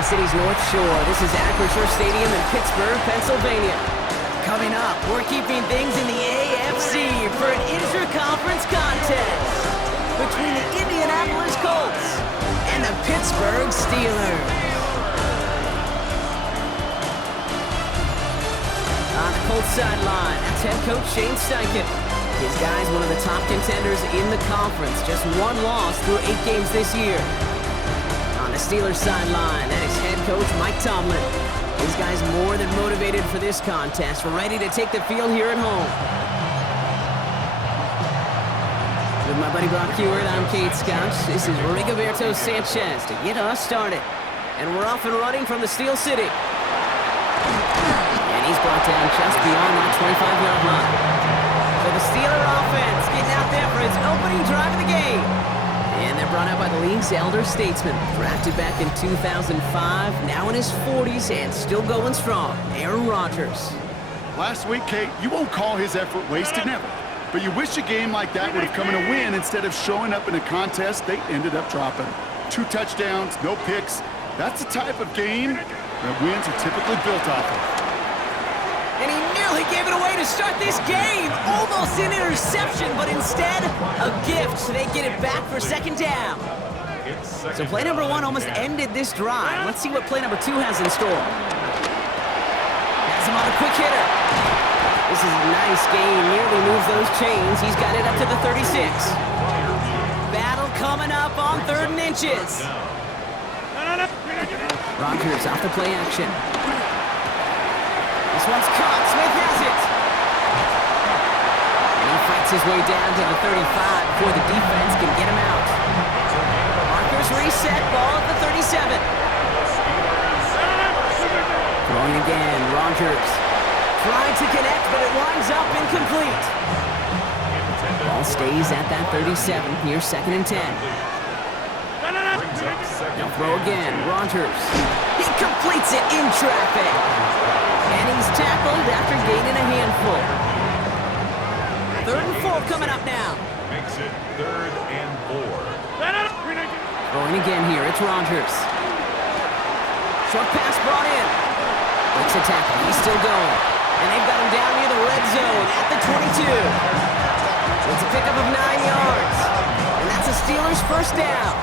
the city's North Shore. This is Acrisure Stadium in Pittsburgh, Pennsylvania. Coming up, we're keeping things in the AFC for an inter-conference contest between the Indianapolis Colts and the Pittsburgh Steelers. On the Colts sideline, that's head coach Shane Steichen. His guy's one of the top contenders in the conference. Just one loss through 8 games this year. On the Steelers sideline, that is head coach Mike Tomlin. His guy's more than motivated for this contest. We're ready to take the field here at home. With my buddy Brock Heward, I'm Kate Scouch. This is Rigoberto Sanchez to get us started. And we're off and running from the Steel City. And he's brought down just beyond that 25-yard line. So the Steeler offense getting out there for its opening drive of the game. And they're brought out by the league's elder statesman. Drafted back in 2005, now in his 40s and still going strong, Aaron Rodgers. Last week, Kate, you won't call his effort wasted, never. But you wish a game like that would have come in a win instead of showing up in a contest they ended up dropping. 2 touchdowns, no picks. That's the type of game that wins are typically built off of. And he nearly gave it away to start this game. Almost an interception, but instead, a gift. So they get it back for second down. So play number 1 almost ended this drive. Let's see what play number 2 has in store. Has him on a quick hitter. This is a nice game. Nearly moves those chains. He's got it up to the 36. Battle coming up on 3rd and inches. Rodgers off the play action. This one's caught. Smith has it. And he fights his way down to the 35 before the defense can get him out. Markers reset. Ball at the 37. Throwing again. Rodgers tried to connect, but it winds up incomplete. Ball stays at that 37. Here's 2nd and 10. They'll throw again. Rodgers. He completes it in traffic. And he's tackled after gaining a handful. 3rd and 4 coming up now. Makes it 3rd and 4. Throwing again here. It's Rodgers. Short pass brought in. Breaks a tackle. He's still going. And they've got him down near the red zone at the 22. It's a pickup of 9 yards. And that's a Steelers first down.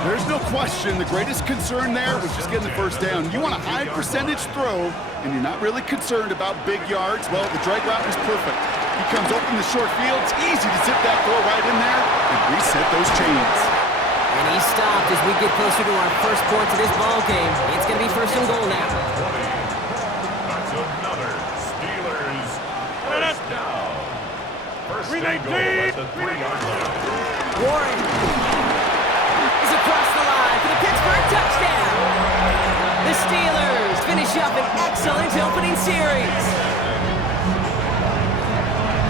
There's no question the greatest concern there was just getting the first down. You want a high percentage throw, and you're not really concerned about big yards. Well, the drag route is perfect. He comes open the short field. It's easy to zip that throw right in there and reset those chains. And he's stopped as we get closer to our first points of this ball game. It's going to be 1st and goal now. That's another Steelers first down. 1st and goal at the 3-yard line. Warren is across the line for the Pittsburgh touchdown. The Steelers finish up an excellent opening series.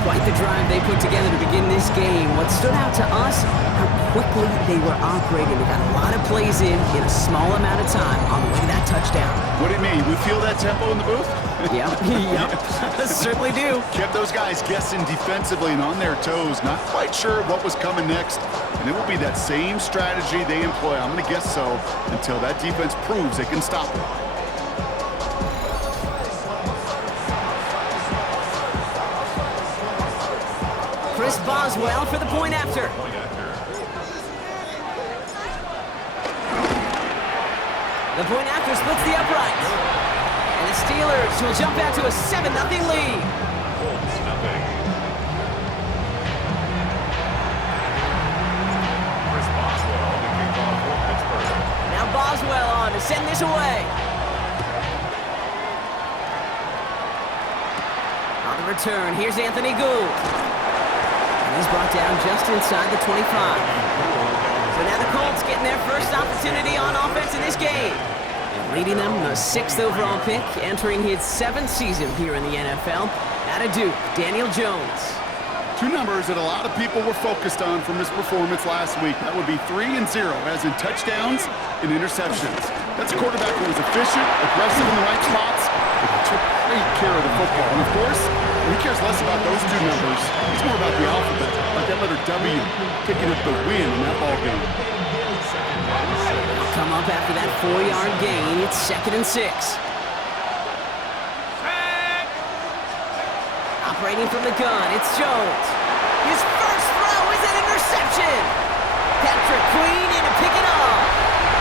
Quite the drive they put together to begin this game. What stood out to us, how quickly they were operating. They got a lot of plays in a small amount of time on the way to that touchdown. What do you mean? We feel that tempo in the booth? Yep. Certainly do. Kept those guys guessing defensively and on their toes. Not quite sure what was coming next. And it will be that same strategy they employ. I'm going to guess so until that defense proves they can stop it. Chris Boswell for the point after. The point after splits the uprights. And the Steelers will jump out to a 7-0 lead. Colts nothing. Chris Boswell, the kickoff for Pittsburgh. Now Boswell on to send this away. On the return, here's Anthony Gould. And he's brought down just inside the 25. So now the Colts getting their first opportunity on offense in this game. And leading them, the 6th overall pick, entering his 7th season here in the NFL. Out of Duke, Daniel Jones. 2 numbers that a lot of people were focused on from his performance last week. That would be 3 and 0, as in touchdowns and interceptions. That's a quarterback who was efficient, aggressive in the right spots, but he took great care of the football. And of course, he cares less about those 2 numbers. It's more about the alphabet, like that letter W, picking up the win in that ball game. come up after that 4-yard gain. It's 2nd and 6. Operating from the gun, it's Jones. His first throw is an interception. Patrick Queen in to pick it off.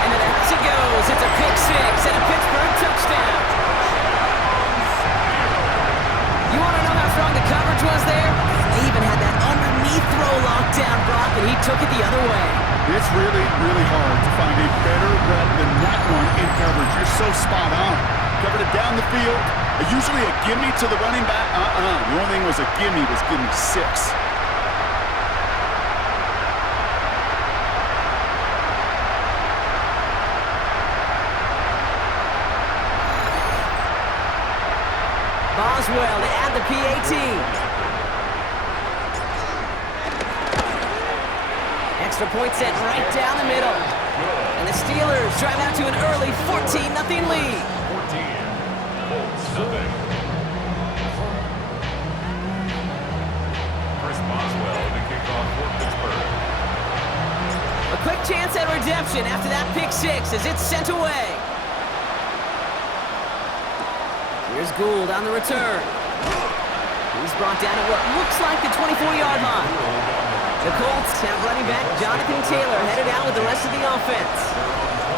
And then out it goes. It's a pick 6 and a Pittsburgh touchdown. You want to know how strong the coverage was there? They even had that underneath throw locked down, Brock, and he took it the other way. It's really, really hard to find a better rep than that one in coverage. You're so spot on. Covered it down the field. Usually a gimme to the running back. The only thing was a gimme was gimme 6. Boswell to add the PAT. Extra point set right down the middle. And the Steelers drive out to an early 14-0 lead. 14, Colts nothing. Chris Boswell, the kickoff for Pittsburgh. A quick chance at redemption after that pick 6 as it's sent away. Here's Gould on the return. He's brought down at what looks like the 24-yard line. The Colts have running back Jonathan Taylor headed out with the rest of the offense.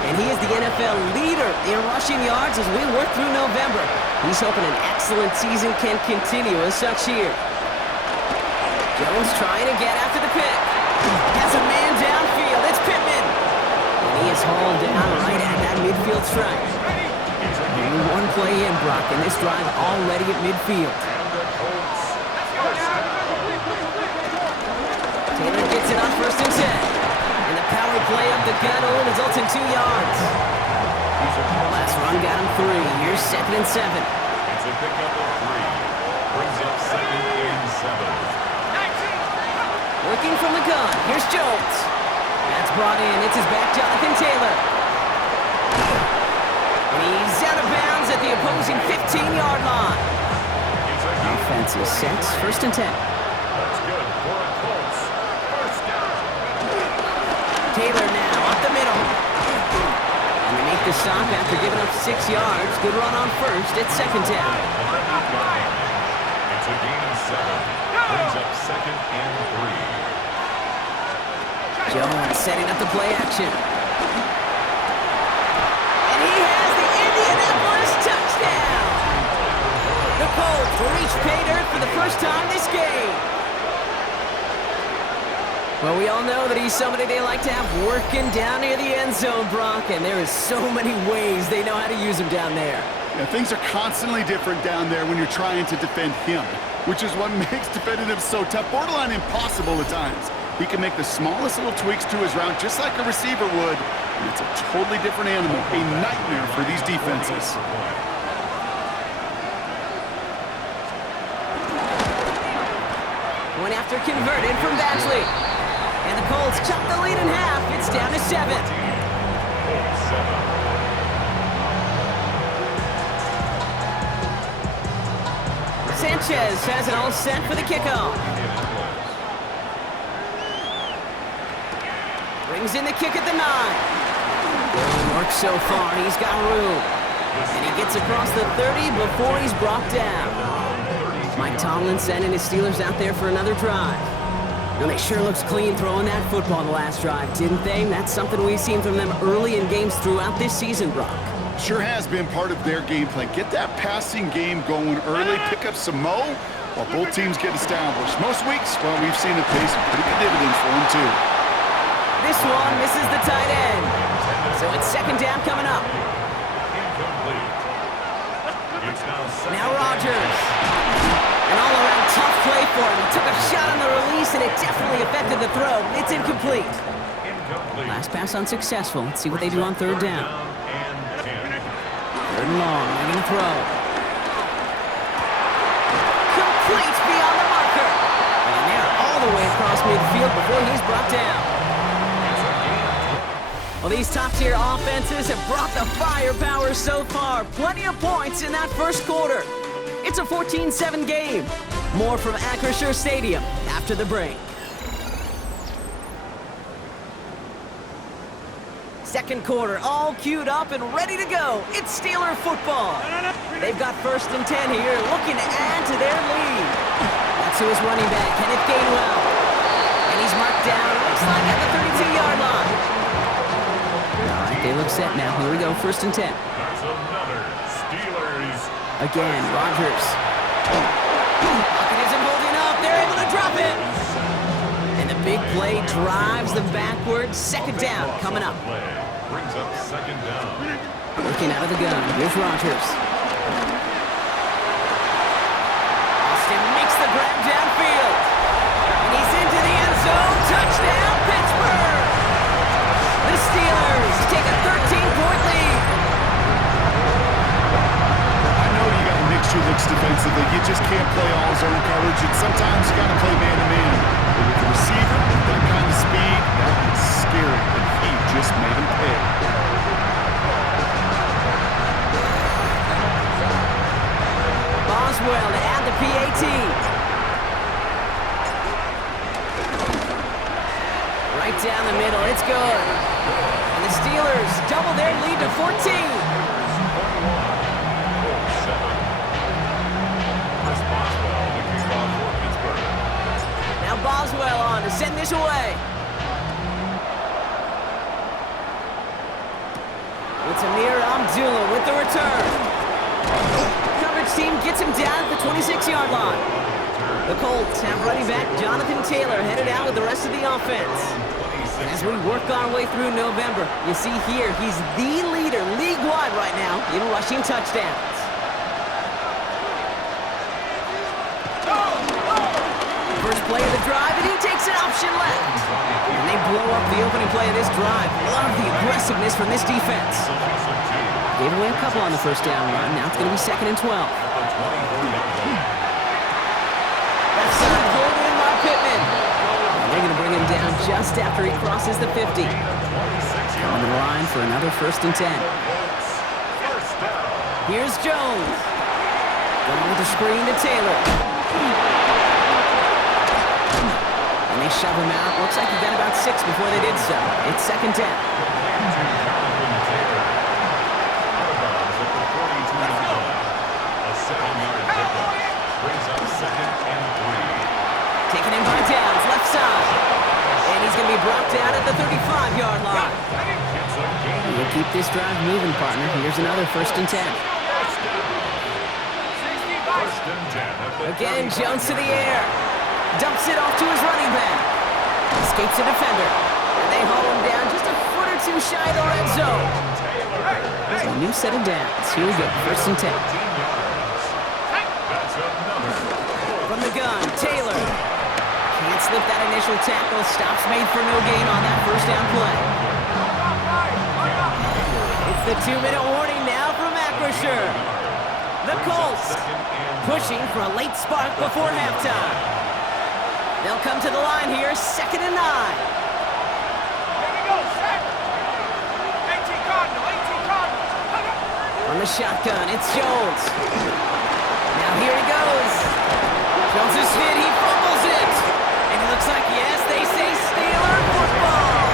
And he is the NFL leader in rushing yards as we work through November. He's hoping an excellent season can continue as such here. Jones trying to get after the pick. Has a man downfield. It's Pittman. And he is hauled down right at that midfield stripe. Only one play in, Brock, and this drive already at midfield. Taylor gets it on 1st and 10. And the power play up the gun only results in 2 yards. Last run got him 3. Here's 2nd and 7. It's a pickup of 3. Brings up 2nd and 7. Working from the gun. Here's Jones. That's brought in. It's his back, Jonathan Taylor. And he's out of bounds at the opposing 15-yard line. Offense is set. 1st and 10. That's good for the Colts. First down. Taylor now up the middle. And they make the stop after giving up 6 yards. Good run on 1st. It's 2nd down. It's a gain of 7. Brings up 2nd and 3. Jones setting up the play action. And he has the Indianapolis touchdown. The Colts will reach pay dirt for the first time this game. Well, we all know that he's somebody they like to have working down near the end zone, Brock, and there is so many ways they know how to use him down there. Yeah, things are constantly different down there when you're trying to defend him, which is what makes defending him so tough, borderline impossible at times. He can make the smallest little tweaks to his route just like a receiver would, and it's a totally different animal, a nightmare for these defenses. Point after converted from Badgley. And the Colts chop the lead in half. It's down to 7. Colts 7. Sanchez has it all set for the kickoff. Brings in the kick at the 9. Works so far, he's got room. And he gets across the 30 before he's brought down. Mike Tomlin sending his Steelers out there for another drive. And they sure looks clean throwing that football the last drive, didn't they? That's something we've seen from them early in games throughout this season, Brock. Sure has been part of their game plan. Get that passing game going early, pick up some mo while both teams get established. Most weeks, well, we've seen it pay some pretty good dividends for them, too. This one misses the tight end. So it's 2nd down coming up. Incomplete. It's Now Rodgers. An all-around tough play for him. He took a shot on the release, and it definitely affected the throw. It's incomplete. Last pass unsuccessful. Let's see what they do on 3rd down. 3rd and long. They're going to throw. Complete beyond the marker. And they're all the way across midfield before he's brought down. Well, these top-tier offenses have brought the firepower so far. Plenty of points in that first quarter. It's a 14-7 game. More from Acrisure Stadium after the break. Second quarter, all queued up and ready to go. It's Steeler football. They've got 1st and 10 here, looking to add to their lead. That's to his running back, Kenneth Gainwell. And he's marked down, looks like at the 32-yard line. All right, they look set now. Here we go, 1st and 10. That's another Steelers. Again, Rodgers. Pocket isn't holding up. They're able to drop it. And the big play drives them backwards. 2nd down coming up. Brings up 2nd down. Looking out of the gun. Here's Rodgers. Austin makes the grab downfield. And he's into the end zone. Touchdown, Pittsburgh. The Steelers take a 13-point lead. I know you got mixture looks defensively. You just can't play all zone coverage, and sometimes you got to play man-to-man. But with the receiver, with that kind of speed, that is scary, and he just made him pay. Boswell to add the PAT. Right down the middle, it's good. And the Steelers double their lead to 14. Now Boswell on to send this away. It's Amir Abdullah with the return. Coverage team gets him down at the 26-yard line. The Colts have running back Jonathan Taylor headed out with the rest of the offense. As we work our way through November, you see here he's the leader league-wide right now in rushing touchdowns. First play of the drive, and he takes an option left. And they blow up the opening play of this drive. Love the aggressiveness from this defense. Gave away a couple on the 1st down run. Now it's going to be 2nd and 12. Left side, pulled in by Pittman. And they're going to bring him down just after he crosses the 50. On the line for another 1st and 10. Here's Jones. Going with the screen to Taylor. And they shove him out. Looks like he got about 6 before they did so. It's 2nd down. Taken in by Downs, left side. And he's going to be brought down at the 35-yard line. We'll keep this drive moving, partner. Here's another 1st and 10. Again, Jones to the air. Dumps it off to his running back. Escapes a defender. And they haul him down just a foot or two shy of the red zone. There's a new set of downs. Here we go, 1st and 10. From the gun, Taylor. Can't slip that initial tackle. Stops made for no gain on that 1st down play. It's the 2-minute warning now from Acrisure. The Colts pushing for a late spark before halftime. They'll come to the line here, 2nd and 9. On the shotgun, it's Jones. Now here he goes. Jones is hit, he fumbles it. And it looks like, yes, they say Steeler football.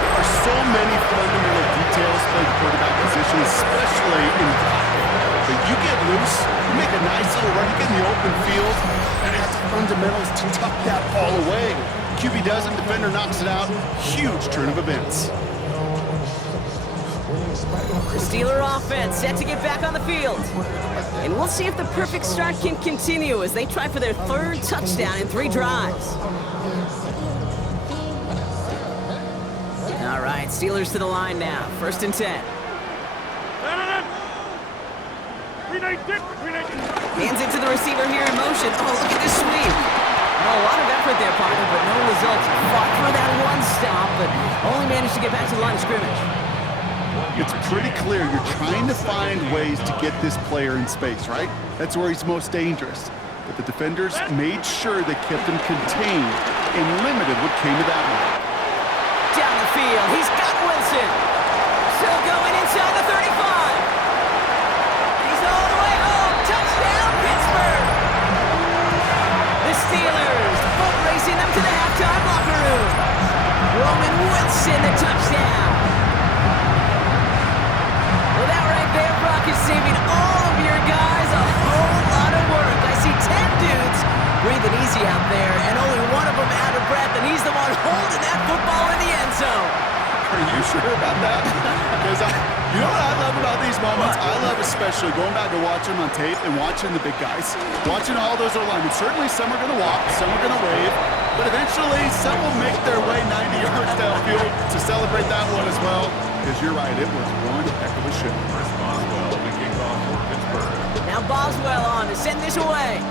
There are so many fundamental details playing the quarterback position, especially in the pocket. But you get loose, you make a nice little run, you get in the open field, and it's the fundamentals to tuck that ball away. QB doesn't, defender knocks it out. Huge turn of events. The Steeler offense set to get back on the field. And we'll see if the perfect start can continue as they try for their 3rd touchdown in 3 drives. All right, Steelers to the line now. 1st and 10. Hands it to the receiver here in motion. Oh, look at this sweep. Oh, a lot of effort there, partner, but no results. Fought for that one stop, but only managed to get back to the line of scrimmage. It's pretty clear you're trying to find ways to get this player in space, right? That's where he's most dangerous. But the defenders made sure they kept him contained and limited what came to that one. Down the field, he's got Wilson. Still going inside the 35. He's all the way home. Touchdown, Pittsburgh. The Steelers boat racing them to the halftime locker room. Roman Wilson, the touchdown. of them out of breath, and he's the one holding that football in the end zone. Are you sure about that? Because you know what I love about these moments? I love especially going back and watching them on tape and watching the big guys. Watching all those linemen. Certainly some are going to walk, some are going to wave, but eventually some will make their way 90 yards downfield to celebrate that one as well. Because you're right, it was one heck of a show. Chris Boswell, the kickoff for Pittsburgh. Now Boswell on to send this away.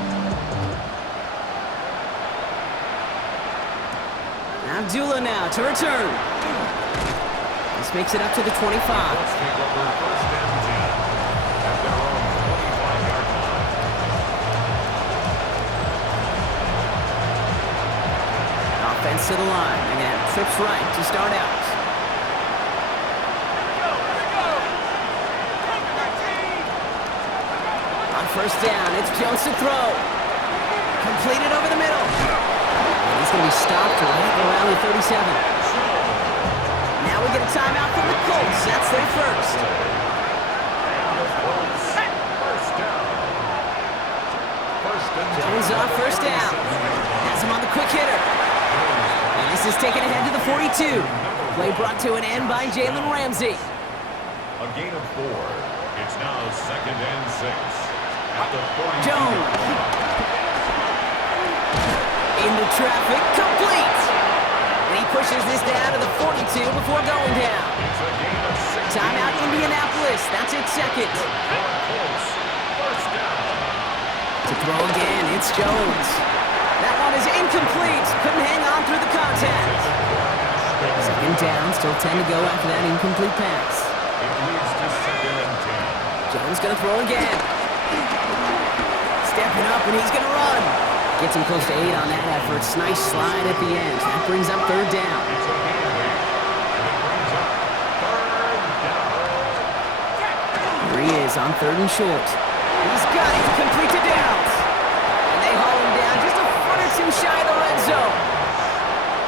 Abdullah now to return. This makes it up to the 25. Let's take over first and 10 at their own 25-yard line. Offense to the line. They're going to have trips right to start out. On first down, it's Jones to throw. Completed over the middle. And he's going to be stopped right around the 37. Now we get a timeout from the Colts. That's their first. Jones off first down. Has him on the quick hitter. And this is taken ahead to the 42. Play brought to an end by Jalen Ramsey. A gain of 4. It's now 2nd and 6 at the 42. Jones. Into traffic, complete. And he pushes this down to the 42 before going down. It's a gain of 6. Timeout Indianapolis. That's its second. First down. To throw again, it's Jones. That one is incomplete. Couldn't hang on through the contact. Second down, still 10 to go after that incomplete pass. It leads to 2nd and 10. Jones gonna throw again. Stepping up and he's gonna run. Gets him close to 8 on that effort. Nice slide at the end. That brings up third down. It's a gain of 8. And it brings up 3rd down. Here he is on 3rd and short. He's got it. Complete to Downs. And they haul him down just a foot or two shy of the red zone.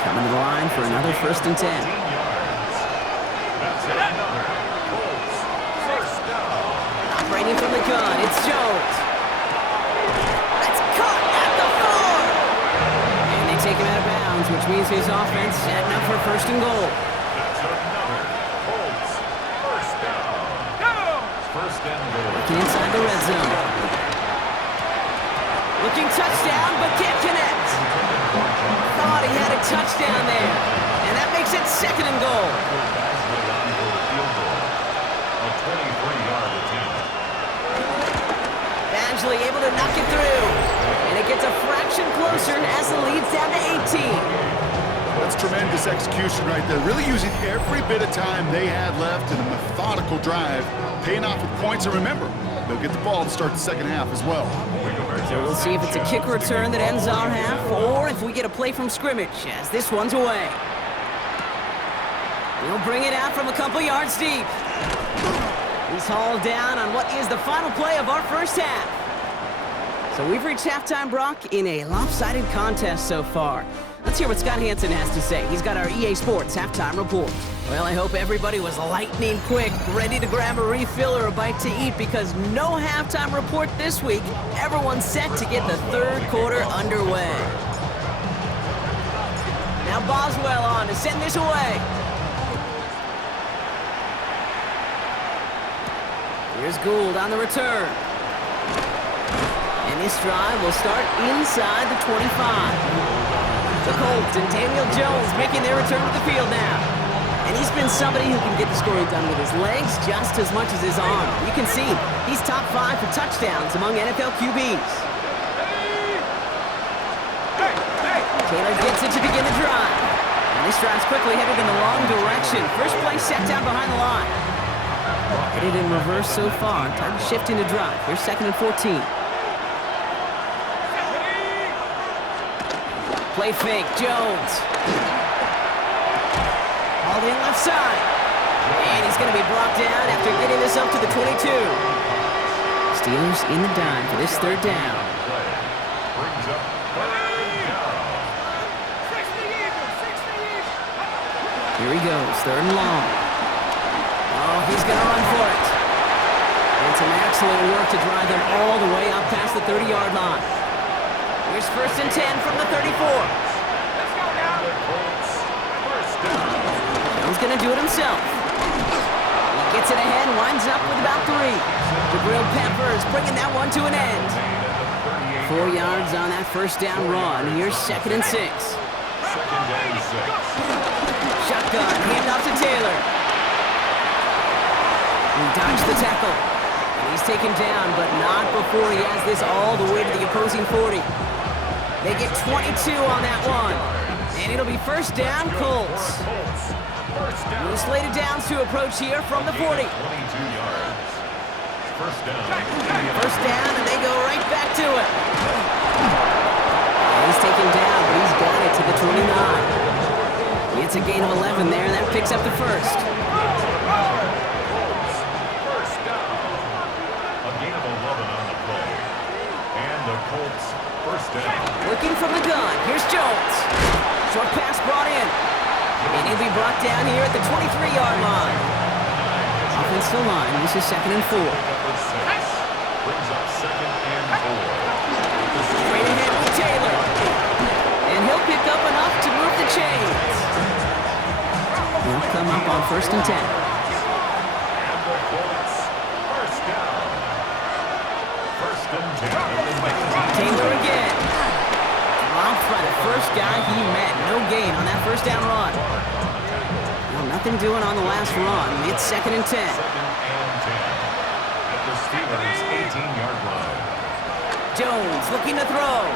Coming to the line for another 1st and 10. 15 yards. That's another Colts first down. Operating from the gun, it's Jones. That's caught at the 4. And they take him out of bounds, which means his offense setting up for 1st and goal. That's another Colts first down. 1st and goal. Looking inside the red zone. Looking touchdown, but can't connect. Thought he had a touchdown there. And that makes it 2nd and goal. A 23-yard attempt. Badgley able to knock it through. And it gets a fraction closer as the lead's down to 18. That's tremendous execution right there. Really using every bit of time they had left in a methodical drive, paying off with points. And remember, they'll get the ball to start the second half as well. So we'll see if it's a kick return that ends our half or if we get a play from scrimmage as this one's away. We'll bring it out from a couple yards deep. He's hauled down on what is the final play of our first half. So we've reached halftime, Brock, in a lopsided contest so far. Let's hear what Scott Hansen has to say. He's got our EA Sports halftime report. Well, I hope everybody was lightning quick, ready to grab a refill or a bite to eat because no halftime report this week. Everyone's set to get the 3rd quarter underway. Now Boswell on to send this away. Here's Gould on the return. And this drive will start inside the 25. The Colts and Daniel Jones making their return to the field now. And he's been somebody who can get the scoring done with his legs just as much as his arm. You can see he's top 5 for touchdowns among NFL QBs. Taylor gets it to begin the drive. And this drive's quickly headed in the wrong direction. First play set down behind the line. Headed in reverse so far. Time to shift into drive. Here's 2nd and 14. Play fake, Jones. Hauled in left side. And he's going to be brought down after getting this up to the 22. Steelers in the dime for this 3rd down. Brings up 3rd down. Here he goes, 3rd and long. Oh, he's going to run for it. And some excellent work to drive them all the way up past the 30-yard line. Here's 1st and 10 from the 34. going to do it himself. He gets it ahead and winds up with about 3. Jabril Peppers bringing that one to an end. 4 yards on that first down run. Here's 2nd and 6. Shotgun, handoff to Taylor. He dodged the tackle. And he's taken down, but not before he has this all the way to the opposing 40. They get 22 on that one. And it'll be first down, Colts. New slated downs to approach here from the 40. First down, and they go right back to it. And he's taken down, but he's got it to the 29. It's a gain of 11 there, and that picks up the first. First down. A gain of 11 on the play. And the Colts first down. Working from the gun. Here's Jones. Short pass brought in. And he'll be brought down here at the 23-yard line. Offensive line. This is 2nd and 4. Brings up 2nd and 4. Straight ahead with Taylor. And he'll pick up enough to move the chains. He'll come up on 1st and 10. And the Colts first down. 1st and 10. Taylor again. Dropped by the first guy he met. No gain on that first down run. Well, nothing doing on the last run. It's 2nd and 10. 2nd and 10. At the Steelers' 18-yard line. Jones looking to throw.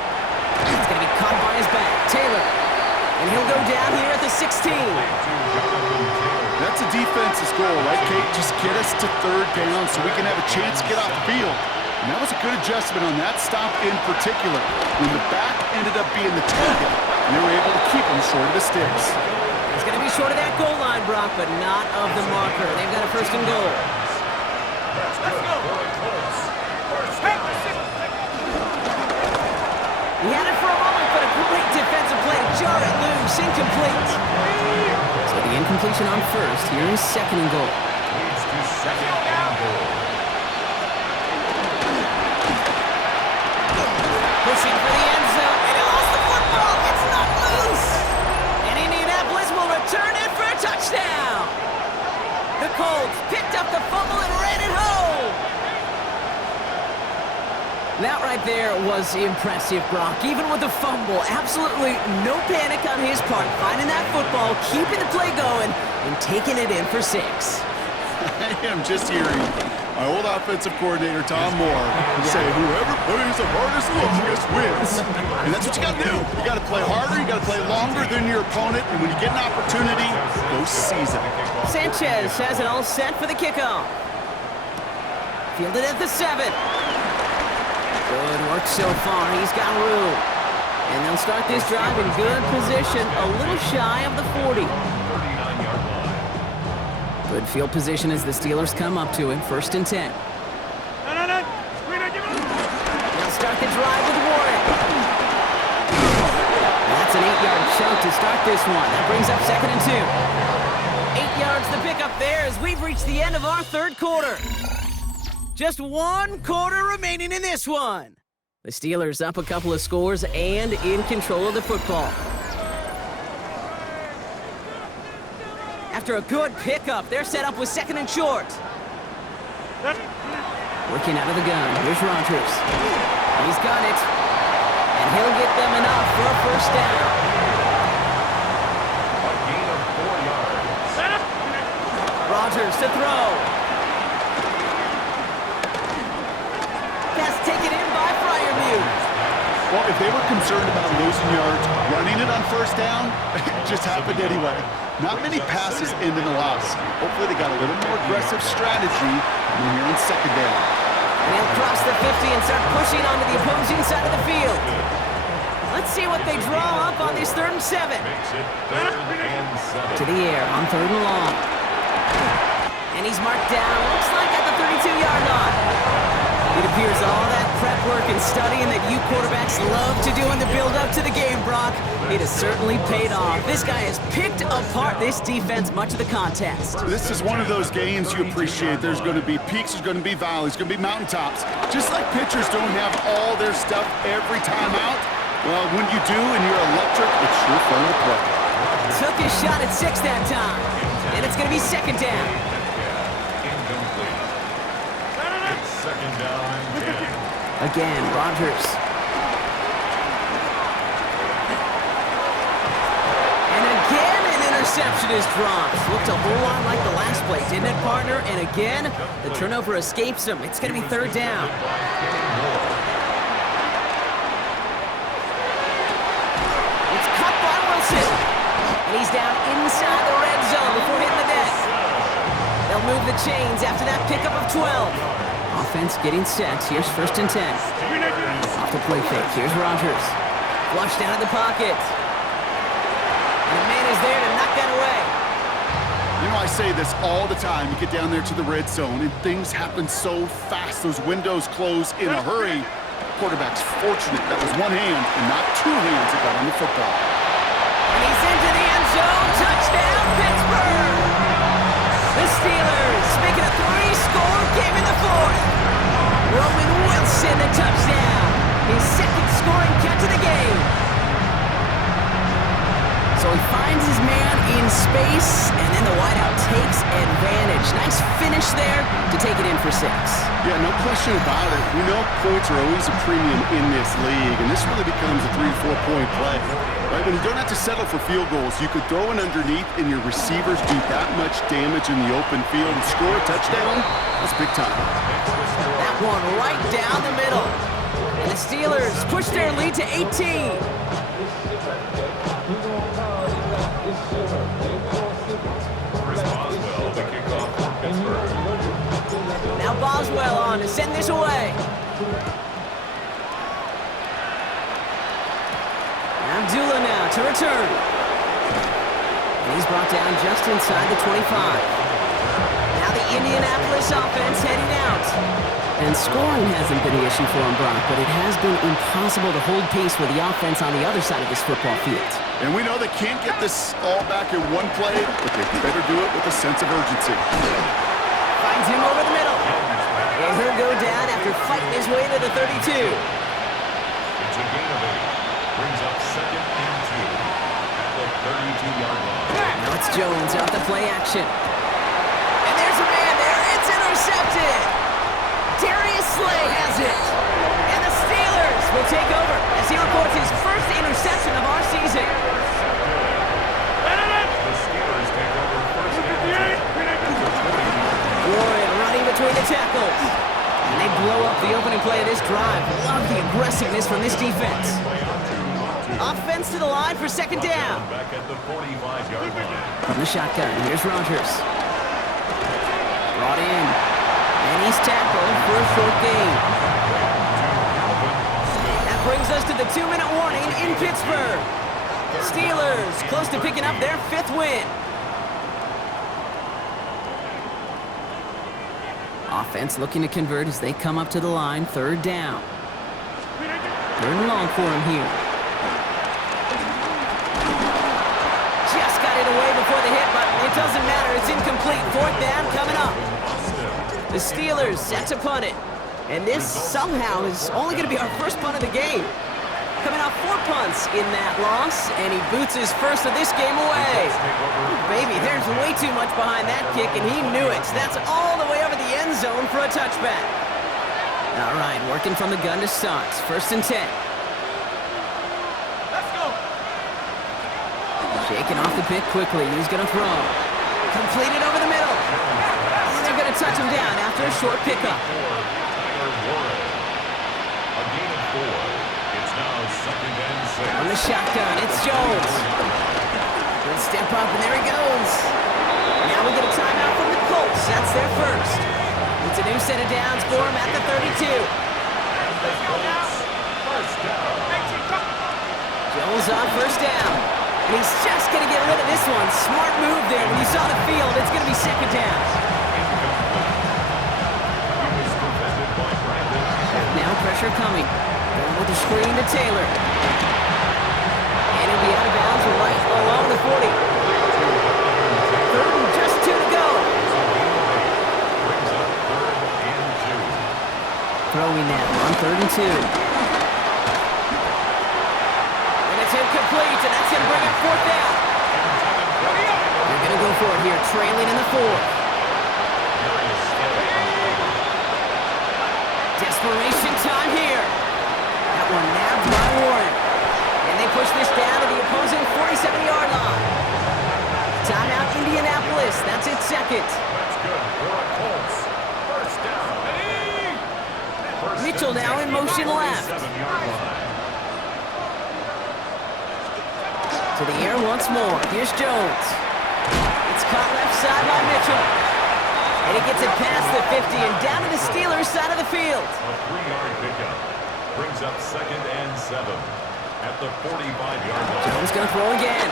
It's going to be caught by his back. Taylor. And he'll go down here at the 16. That's a defense's goal, right, Kate? Just get us to 3rd down so we can have a chance to get off the field. And that was a good adjustment on that stop in particular. When the back ended up being the target, they were able to keep him short of the sticks. It's going to be short of that goal line, Brock, but not of the marker. They've got a 1st and goal. Let's go. He had it for a moment, but a great defensive play to jar it loose, incomplete. So the incompletion on 1st. Here is 2nd and goal. Leads to 2nd and goal. Pushing for the end zone, and he lost the football. It's not loose. And Indianapolis will return it for a touchdown. The Colts picked up the fumble and ran it home. That right there was impressive, Brock. Even with the fumble, absolutely no panic on his part. Finding that football, keeping the play going, and taking it in for 6. I am just hearing my old offensive coordinator, Tom Moore, say, whoever plays the hardest longest wins. And that's what you got to do. You got to play harder, you got to play longer than your opponent, and when you get an opportunity, go seize it. Sanchez has it all set for the kickoff. Fielded at the 7. Good work so far. He's got room. And they'll start this drive in good position, a little shy of the 40. 39-yard line. Good field position as the Steelers come up to him. 1st and 10. They'll start the drive with Warren. That's an 8-yard chunk to start this one. That brings up 2nd and 2. 8 yards the pickup there as we've reached the end of our 3rd quarter. Just 1 quarter remaining in this one. The Steelers up a couple of scores and in control of the football. After a good pickup, they're set up with 2nd and short. Working out of the gun. Here's Rodgers. He's got it. And he'll get them enough for a first down. A gain of 4 yards. Rodgers to throw. Pass taken in by Freiermuth. Well, if they were concerned about losing yards, running it on 1st down, it just happened anyway. Not many passes end in a loss. Hopefully they got a little more aggressive strategy here on 2nd down. And he'll cross the 50 and start pushing onto the opposing side of the field. Let's see what they draw up on this 3rd and 7. Makes it 3rd and 7. To the air on 3rd and long. And he's marked down, looks like at the 32-yard line. It appears all that prep work and studying that you quarterbacks love to do in the build-up to the game, Brock, it has certainly paid off. This guy has picked apart this defense much of the contest. This is one of those games you appreciate. There's going to be peaks, there's going to be valleys, there's going to be mountaintops. Just like pitchers don't have all their stuff every time out, well, when you do and you're electric, it's sure fun to play. Took his shot at 6 that time. And it's going to be second down. Incomplete. It's second down and 10. Again, Rodgers. And again, an interception is dropped. Looked a whole lot like the last play, didn't it, partner? And again, the turnover escapes him. It's going to be third down. It's caught by Wilson. And he's down inside the red zone before hitting the net. They'll move the chains after that pickup of 12. Offense getting set. Here's first and 10. Off the play fake. Here's Rodgers. Flushed out of the pocket. And the man is there to knock that away. You know, I say this all the time. You get down there to the red zone, and things happen so fast. Those windows close in a hurry. Quarterback's fortunate that was one hand and not two hands that got on the football. And he's into the end zone. Touchdown, Pittsburgh! The Steelers make it a 3-score game in the fourth. Roman Wilson, the touchdown. His second scoring catch of the game. So he finds his man in space, and then the wideout takes advantage. Nice finish there to take it in for 6. Yeah, no question about it. We know points are always a premium in this league, and this really becomes a 3- to 4-point play. Right? When you don't have to settle for field goals, you could throw it underneath, and your receivers do that much damage in the open field and score a touchdown. That's big time. That one right down the middle. And the Steelers push their lead to 18. Now Boswell on to send this away. Abdullah now to return. And he's brought down just inside the 25. Now the Indianapolis offense heading out. And scoring hasn't been the issue for him, Brock, but it has been impossible to hold pace with the offense on the other side of this football field. And we know they can't get this all back in one play, but they better do it with a sense of urgency. Finds him over the middle. And he'll go down after fighting his way to the 32. It's a gain of 8. Brings up second and 2 at the 32-yard line. Now it's Jones off the play action. And there's a man there. It's intercepted. Darius Slay has it. And the Steelers will take over as he records his first interception of our season. The Steelers take over first and 10. Warren running between the tackles. And they blow up the opening play of this drive. Love the aggressiveness from this defense. Offense to the line for second down. Back at the 45-yard line. From the shotgun, here's Rodgers. Brought in. And he's tackled for a short gain. That brings us to the 2-minute warning in Pittsburgh. Steelers close to picking up their 5th win. Offense looking to convert as they come up to the line. Third down. Third and long for him here. Just got it away before the hit, but it doesn't matter. It's incomplete. Fourth down coming up. The Steelers set to punt it. And this somehow is only going to be our first punt of the game. Coming off 4 punts in that loss, and he boots his first of this game away. Baby, there's way too much behind that kick, and he knew it. That's all the way over the end zone for a touchback. All right, working from the gun to start. First and 10. Let's go. Shaking off the pick quickly. He's going to throw. Completed over the middle. And they're going to touch him down after a short pickup. A gain of 4. It's now second and 6. On the shotgun, it's Jones. Good step up, and there he goes. Now we get a timeout from the Colts. That's their first. It's a new set of downs for him at the 32. Jones on first down. And he's just going to get rid of this one. Smart move there. When you saw the field, it's going to be second down. Now pressure coming. Going with the screen to Taylor. And he'll be out of bounds right along the 40. Third and just 2 to go. Throwing now on 3rd and 2. And it's incomplete, and that's going to bring up 4th down. They're going to go go for it here, trailing in the fourth. Desperation time here. That one nabbed by Warren. And they push this down to the opposing 47-yard line. Timeout, Indianapolis. That's its second. That's good for the Colts. First down. Mitchell now in motion left. 7-yard line. To the air once more. Here's Jones. It's caught left side by Mitchell. And he gets it past the 50 and down to the Steelers' side of the field. A 3-yard pickup brings up 2nd and 7 at the 45-yard line. Jones going to throw again.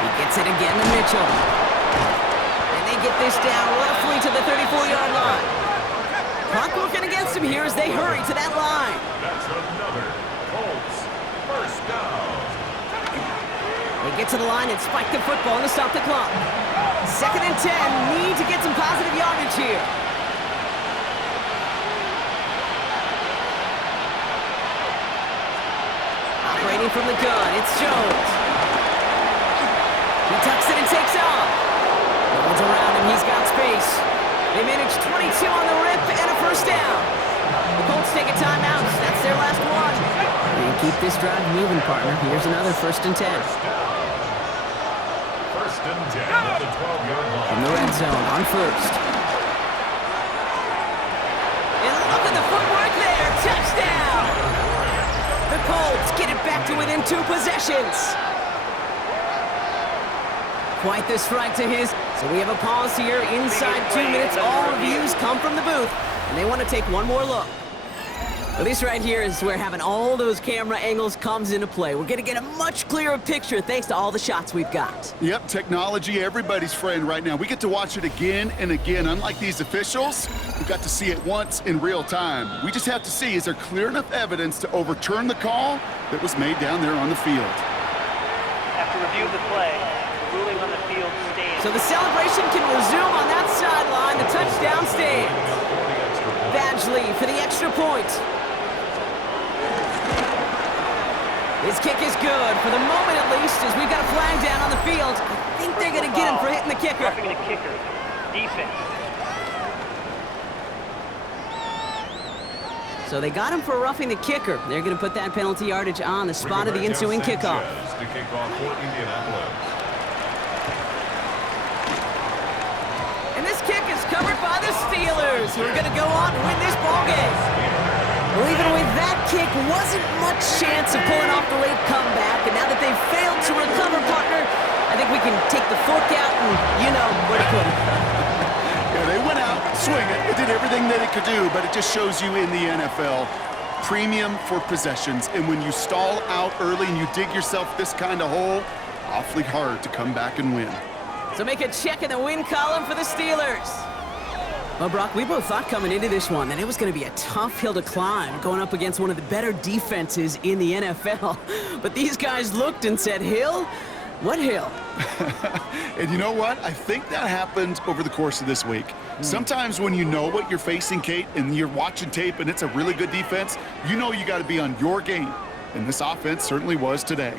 He gets it again to Mitchell. And they get this down roughly to the 34-yard line. Clock working against him here as they hurry to that line. That's another Colts first down. They get to the line and spike the football to stop the clock. 2nd and 10. Need to get some positive yardage here. Operating from the gun, it's Jones. He tucks it and takes off. No one's around him, he's got space. They manage 22 on the rip and a first down. The Colts take a timeout. That's their last one. And keep this drive moving, partner. Here's another 1st and 10. First and 10 at the 12-yard line. In the red zone on first. And look at the footwork there. Touchdown! The Colts get it back to within 2 possessions. Quite the strike to his. So we have a pause here. Inside 2 minutes, all reviews come from the booth. And they want to take one more look. Well, this right here is where having all those camera angles comes into play. We're going to get a much clearer picture thanks to all the shots we've got. Yep, technology, everybody's friend right now. We get to watch it again and again. Unlike these officials, we got to see it once in real time. We just have to see, is there clear enough evidence to overturn the call that was made down there on the field? After review of the play, the ruling on the field stands. So the celebration can resume on that sideline. The touchdown stands. Badgley for the extra point. His kick is good, for the moment at least, as we've got a flag down on the field. I think they're going to get him for hitting the kicker. Roughing the kicker. Defense. So they got him for roughing the kicker. They're going to put that penalty yardage on the spot of the ensuing kickoff. To kick off for Indianapolis. And this kick is covered by the Steelers, who are going to go on and win this ballgame. Well, even with that kick, wasn't much chance of pulling off the late comeback. And now that they've failed to recover, partner, I think we can take the fork out and, you know, where to put it. Yeah, they went out swinging. It did everything that it could do, but it just shows you in the NFL, premium for possessions. And when you stall out early and you dig yourself this kind of hole, awfully hard to come back and win. So make a check in the win column for the Steelers. Well, Brock, we both thought coming into this one that it was going to be a tough hill to climb going up against one of the better defenses in the NFL. But these guys looked and said, hill? What hill? And you know what? I think that happened over the course of this week. Sometimes when you know what you're facing, Kate, and you're watching tape and it's a really good defense, you know you got to be on your game. And this offense certainly was today.